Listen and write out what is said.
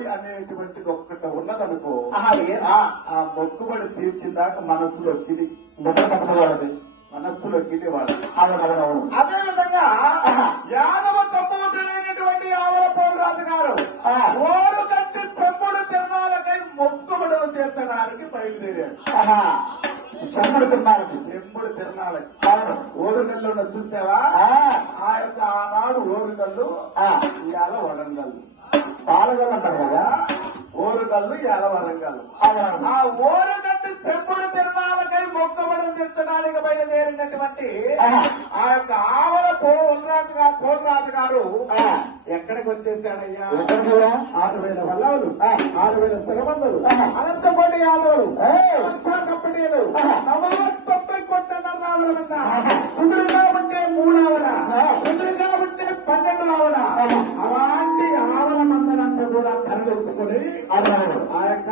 మొక్కుబడి అనేటువంటిది ఒక్కటి ఉన్నదనుకో, ఆ మొక్కుబడి తీర్చిందాక మనస్సులో గిలి ముద్రపడదు, మనస్సులో గిలివాడు. అదే విధంగా యాదవ సంబోధుడైనటువంటి ఆవల పోలరాజు గారు ఓరు కట్టి చెంబుడు తిరణాలకై మొక్కుబడులు తీర్చడానికి బయలుదేరాడు. చెంబుడు తిన్నారని చెంబుడు తిరణాలకి ఓరుగల్లు చూసావా? ఆ యొక్క ఆనాడు ఓరుగల్లు, ఇవాళ వరంగల్లు. పాలగల్ అంటారు కదా, ఓరుగల్లు ఇవాళ వరంగల్లు. ఆ ఓరుగట్టు చెంబుడు తిరణాలకై మొక్కుబడులు తీర్చడానికి బయలుదేరినటువంటి ఆ యొక్క ఆవల పోలరాజు గారు ఎక్కడికి వచ్చేసాడయ్యా? 6,000 వల్లవులు, 6,000 స్థిరమందులు, అనంతకోటి యాదవులు, కంపెనీలు, 90 కోట్ల రావాలన్నా కుదురుగా ఉంటే 3 ఆవల, కుదురుగా ఉంటే 12 ఆవల, అలాంటి ఆవల మందనంతా కూడా తరలించుకొని ఆ యొక్క